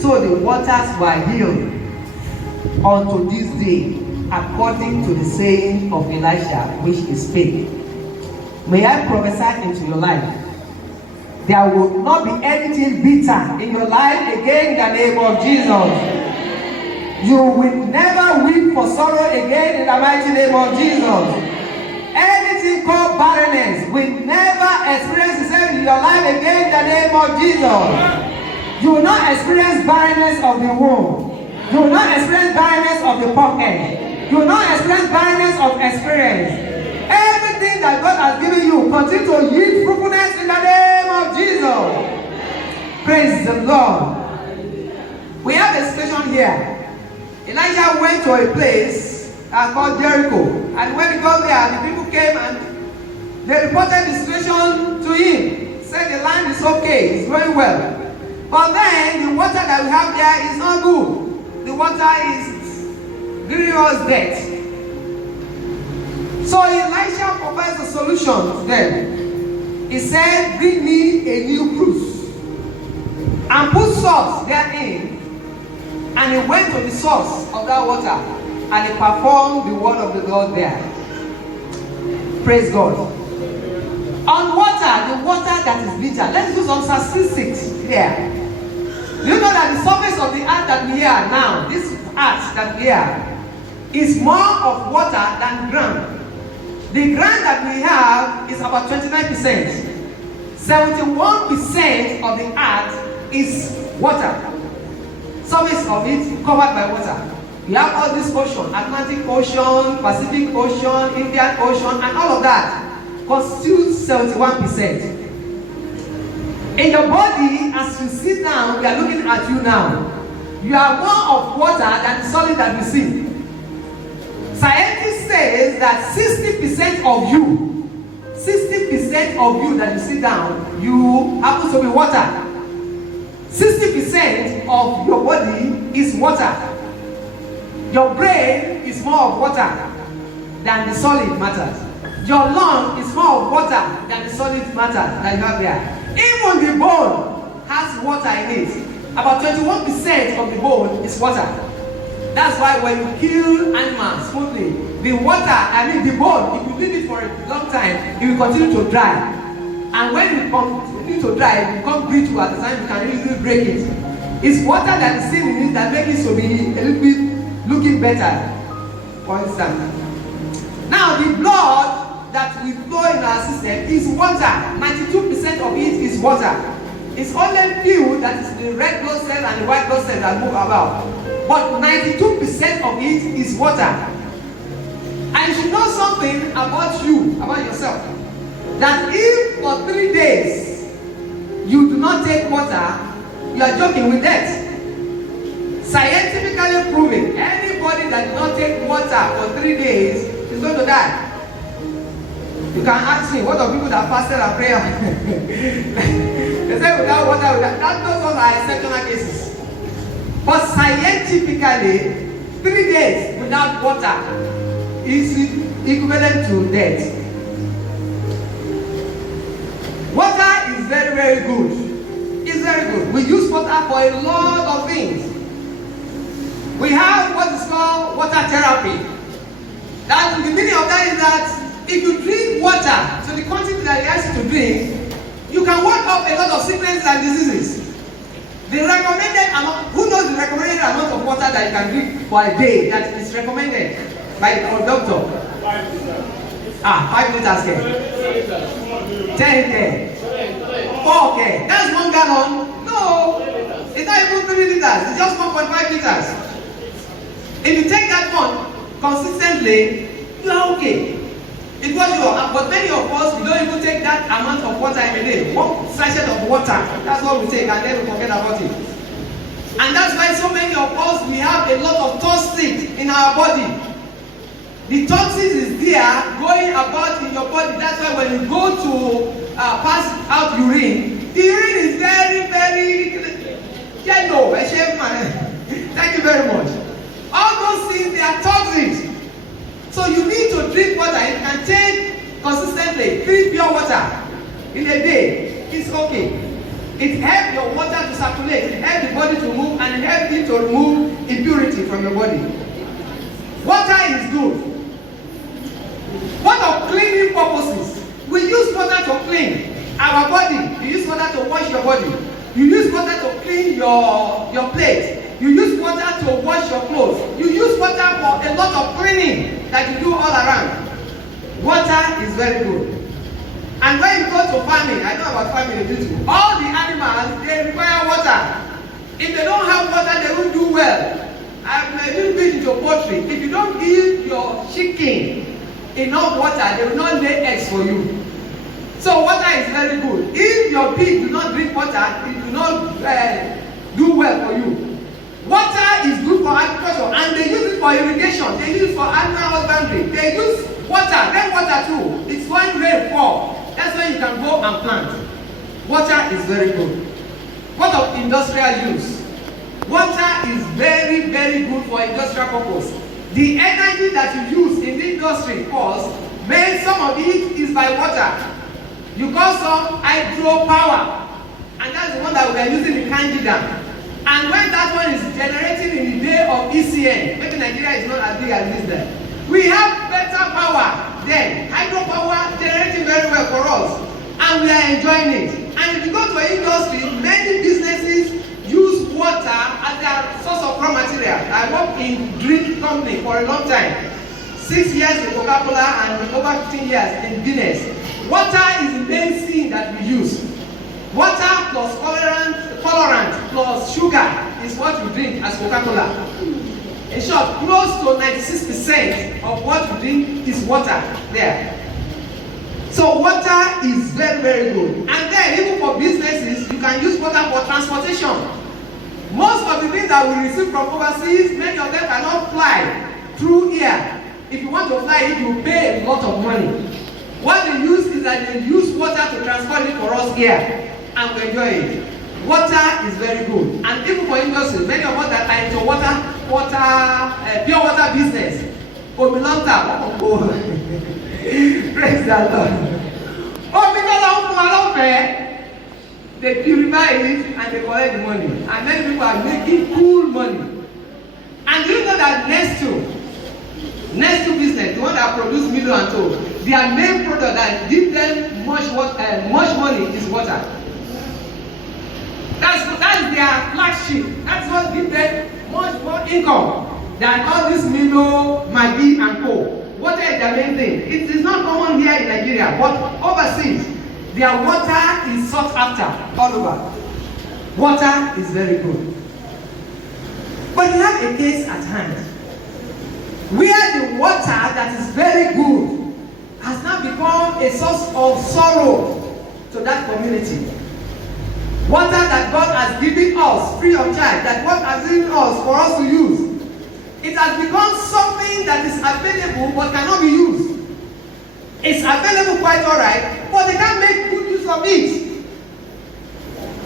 So the waters were healed unto this day, according to the saying of Elisha, which he spake. May I prophesy into your life, there will not be anything bitter in your life again in the name of Jesus. You will never weep for sorrow again in the mighty name of Jesus. Anything called barrenness will never experience itself in your life again in the name of Jesus. You will not experience barrenness of the womb. You will not experience barrenness of the pocket. You will not experience barrenness of experience. Everything that God has given you, continue to yield fruitfulness in the name of Jesus. Praise the Lord. We have a situation here. Elijah went to a place called Jericho, and when he got there, the people came and they reported the situation to him. Said the land is okay, it's going well. But then the water that we have there is not good. The water is giving us death. So Elisha provides a solution to them. He said, bring me a new cruse and put salt therein. And he went to the source of that water and he performed the word of the Lord there. Praise God. On water, the water that is bitter. Let's do some statistics here. Do you know that the surface of the earth that we are now, this earth that we are, is more of water than ground. The ground that we have is about 29%. 71% of the earth is water. Surface of it covered by water. You have all this ocean, Atlantic Ocean, Pacific Ocean, Indian Ocean, and all of that constitutes 71%. In your body, as you sit down, we are looking at you now. You are more of water than the solid that we see. Scientists say that 60% of you, 60% of you that you sit down, you happen to be water. 60% of your body is water. Your brain is more of water than the solid matters. Your lung is more of water than the solid matter that you have there. Even the bone has water in it. About 21% of the bone is water. That's why when you kill animals smoothly, the water, the bone, if you leave it for a long time, it will continue to dry. And when it continue to dry, it becomes brittle at the time, you can easily break it. It's water that is seen in it that makes it to be a little bit looking better. For instance. Now the blood that we flow in our system is water. 92% of it is water. It's only few that is the red blood cell and the white blood cell that move about. But 92% of it is water. And you should know something about you, about yourself. That if for 3 days you do not take water, you are joking with death. Scientifically proven, anybody that does not take water for 3 days is going to die. You can ask me, what are people that fasted and prayer? They say without water, those are exceptional cases. But scientifically, 3 days without water is equivalent to death. Water is very, very good. It's very good. We use water for a lot of things. We have what is called water therapy. That the meaning of that is that if you drink water to the quantity that it asks you to drink, you can work up a lot of sicknesses and diseases. The recommended amount, who knows the recommended amount of water that you can drink for a day that is recommended by your doctor? 5 liters. 5 liters here. 10 there. 4 okay. That's 1 gallon. No, it's not even 3 liters. It's just 1.5 liters. If you take that one consistently, you are okay. It was your, but many of us, we don't even take that amount of water in a day. 1 sachet of water, that's what we take, and then we forget about it. And that's why so many of us, we have a lot of toxins in our body. The toxins is there, going about in your body. That's why when you go to pass out urine, the urine is very, very yellow. Thank you very much. All those things, they are toxins. So you need to drink water. You can take consistently 3 pure water in a day. It's okay. It helps your water to circulate. It helps the body to move, and to remove impurity from your body. Water is good. What of cleaning purposes? We use water to clean our body. You use water to wash your body. You use water to clean your plate. You use water to wash your clothes. You use water for a lot of cleaning that you do all around. Water is very good. And when you go to farming, I know about farming in this. All the animals, they require water. If they don't have water, they won't do well. I'm a little bit into poultry. If you don't give your chicken enough water, they will not lay eggs for you. So water is very good. If your pig do not drink water, it will not do well for you. Water is good for agriculture, and they use it for irrigation. They use it for animal husbandry. They use water, rainwater too. It's when rain falls. That's when you can go and plant. Water is very good. What of industrial use? Water is very, very good for industrial purpose. The energy that you use in the industry first, some of it is by water. You call some hydropower, and that's the one that we are using in Kanji Dam. And when that one is generating in the day of ECN, maybe Nigeria is not as big as this there. We have better power then. Hydropower generating very well for us, and we are enjoying it. And if you go to an industry, many businesses use water as their source of raw material. I worked in drink company for a long time. 6 years in Coca-Cola and over 15 years in Guinness. Water is the main thing that we use. Water plus colorant plus sugar is what we drink as Coca-Cola. In short, close to 96% of what we drink is water there. So water is very, very good. And then even for businesses, you can use water for transportation. Most of the things that we receive from overseas, many of them cannot fly through here. If you want to fly it, you pay a lot of money. What they use is that they use water to transport it for us here, and we enjoy it. Water is very good. And even for industry, many of us that are into pure water business, praise the Lord. They purify it and they collect the money. And then people are making cool money. And you know that Nestle business, the one that produce Milo and so, their main product that gives them much money is water. That's their flagship. That's what gives them much more income than all this Milo, Maggi and co. Water is their main thing. It is not common here in Nigeria, but overseas, their water is sought after all over. Water is very good. But you have a case at hand where the water that is very good has now become a source of sorrow to that community. Water that God has given us free of charge, that God has given us for us to use. It has become something that is available but cannot be used. It's available quite alright, but they can't make good use of it.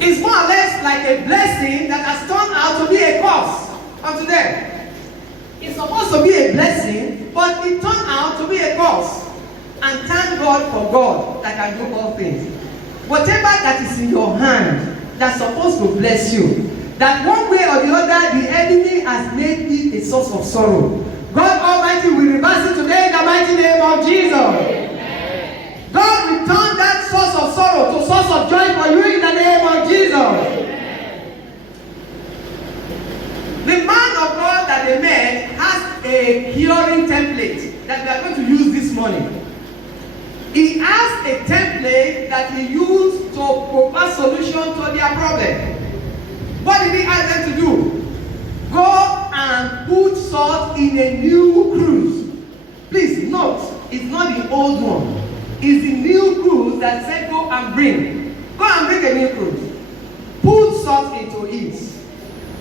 It's more or less like a blessing that has turned out to be a curse unto them. It's supposed to be a blessing, but it turned out to be a curse. And thank God for God that can do all things. Whatever that is in your hand that's supposed to bless you, that one way or the other the enemy has made it a source of sorrow, God Almighty will reverse it today in the mighty name of Jesus. Amen. God will turn that source of sorrow to source of joy for you in the name of Jesus. Amen. The man of God that they met has a curing template that we are going to use this morning. He has a template that he used to provide solution to their problem. What did he ask them to do? Go and put salt in a new cruse. Please note, it's not the old one. It's the new cruse that said go and bring. Go and bring a new cruse. Put salt into it.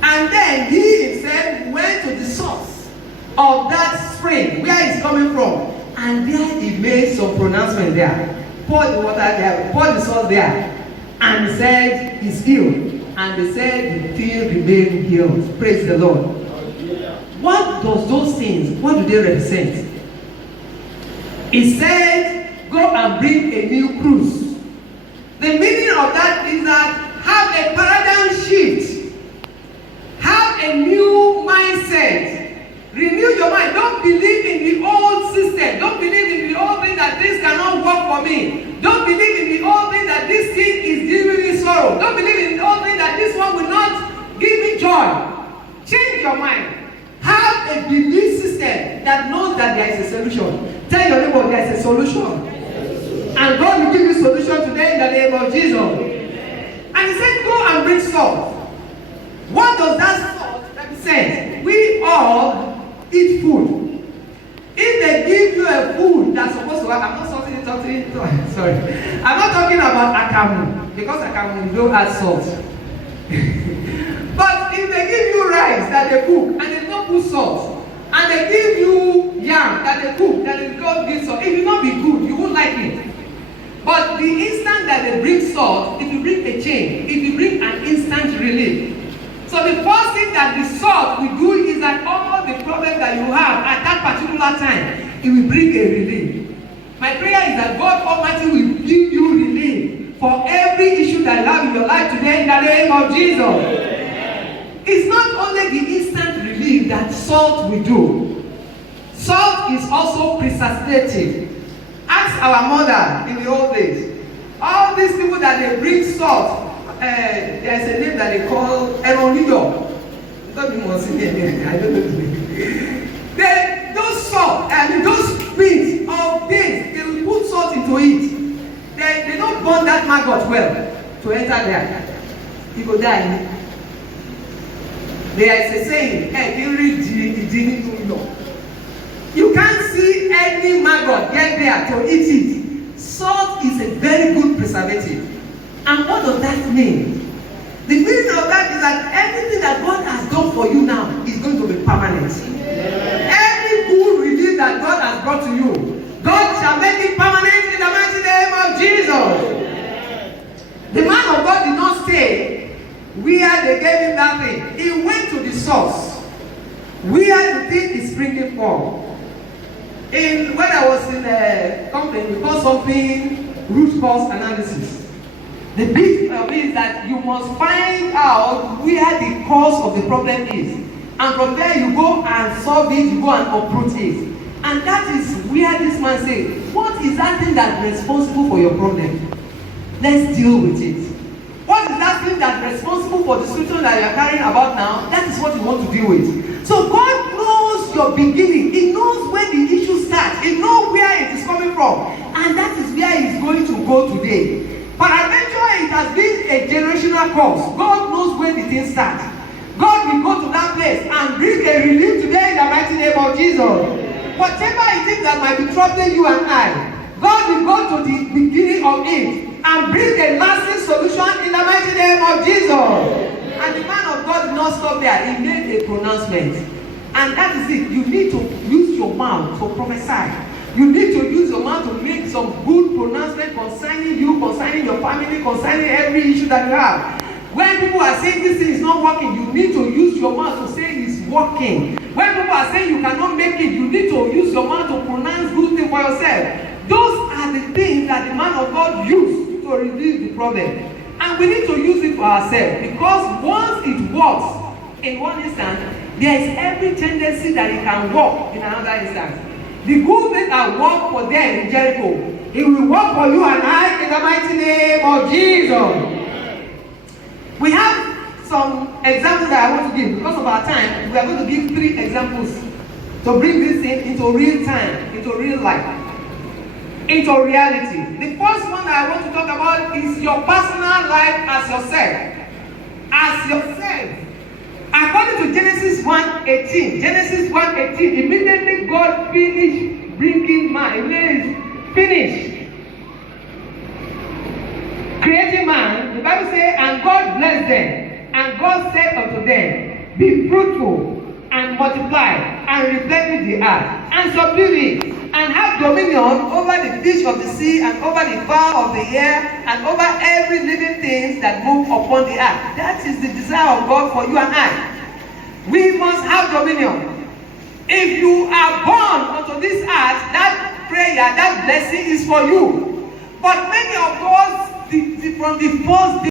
And then he himself went to the source of that spring, where it's coming from. And there he made some pronouncement there. Pour the water there, pour the salt there. And he said, he's healed. And they said, the field remained healed. Praise the Lord. What does those things, what do they represent? He said, go and bring a new cruse. The meaning of that is that have a paradigm shift. Have a new your mind. Don't believe in the old system. Don't believe in the old thing that this cannot work for me. Don't believe in the old thing that this thing is giving me sorrow. Don't believe in the old thing that this one will not give me joy. Change your mind. Have a belief system that knows that there is a solution. Tell your neighbor there is a solution. And God will give you solution today in the name of Jesus. And he said, go and bring salt. What does that salt represent? We all eat food. If they give you a food that's supposed to have, I'm not sorry. I'm not talking about akamu, because akamu don't add salt. But if they give you rice that they cook and they don't put salt, and they give you yam that they cook that they don't give salt, it will not be good. You won't like it. But the instant that they bring salt, it will bring a change. It will bring an instant relief. So the first thing that the salt will do is that all the problems that you have at that particular time, it will bring a relief. My prayer is that God Almighty will give you relief for every issue that you have in your life today in the name of Jesus. It's not only the instant relief that salt will do. Salt is also resuscitative. Ask our mother in the old days. All these people that they bring salt, there's a name that they call Emonido. I don't know the name. Those salt and those bits of things, they will put salt into it. They don't burn that maggot well to enter there. He will die. There is a saying, you can't see any maggot get there to eat it. Salt is a very good preservative. And what does that mean? The meaning of that is that everything that God has done for you now is going to be permanent. Every good relief that God has brought to you, God shall make it permanent in the mighty name of Jesus. The man of God did not stay where they gave him that thing. He went to the source where the thing is springing from. When I was in a company, we call something root cause analysis. The big of it is that you must find out where the cause of the problem is. And from there you go and solve it, you go and uproot it. And that is where this man says, what is that thing that's responsible for your problem? Let's deal with it. What is that thing that's responsible for the situation that you are carrying about now? That is what you want to deal with. So God knows your beginning. He knows when the issue starts. He knows where it is coming from. And that is where He is going to go today. Peradventure, it has been a generational cause. God knows when the thing starts. God will go to that place and bring a relief today in the mighty name of Jesus. Whatever it is that might be troubling you and I, God will go to the beginning of it and bring a lasting solution in the mighty name of Jesus. And the man of God did not stop there. He made a pronouncement. And that is it. You need to use your mouth to prophesy. You need to use your mouth to make some good pronouncement concerning you, concerning your family, concerning every issue that you have. When people are saying this thing is not working, you need to use your mouth to say it's working. When people are saying you cannot make it, you need to use your mouth to pronounce good things for yourself. Those are the things that the man of God used to relieve the problem. And we need to use it for ourselves, because once it works in one instance, there is every tendency that it can work in another instance. The good thing that worked for them in Jericho, it will work for you and I in the mighty name of Jesus. We have some examples that I want to give. Because of our time, we are going to give 3 examples to bring this thing into real time, into real life, into reality. The first one that I want to talk about is your personal life as yourself. As yourself. According to Genesis 1:18, Genesis 1:18, immediately God finished bringing man. Finished creating man. The Bible says, and God blessed them, and God said unto them, be fruitful and multiply and replenish the earth and subdue it and have dominion over the fish of the sea and over the fowl of the air and over every living thing that move upon the earth. That is the desire of God for you and I. We must have dominion. If you are born onto this earth, that prayer, that blessing is for you. But many of us, from the first day,